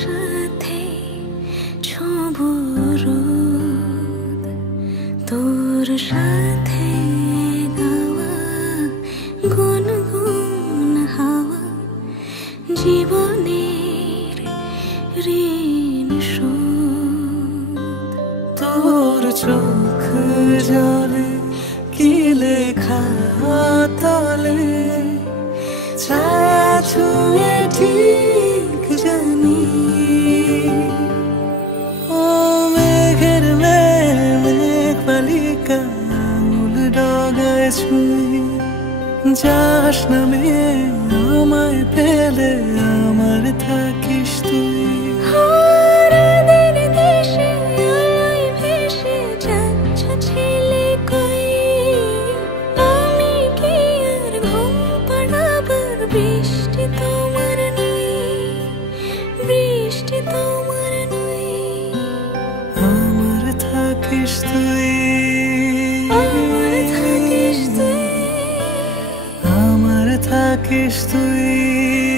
সাথে ছোঁবো রোদ, তোর সাথে গাওয়া গুনগুন হাওয়া জীবনের ঋণ শোধ। তোর চোখ জলে কি লেখা তলে, ছায়া ছুঁয়ে ঠিক জানি। ও মেঘের মেঘ বালিকা আঙুল ডগায় ছুঁই, যাস নামে আমায় পেলে আমার থাকিস তুই। বৃষ্টি তোমার নই, বৃষ্টি তোমার নই, আমার থাকিস তুই, আমার থাকিস তুই, আমার থাকিস তুই।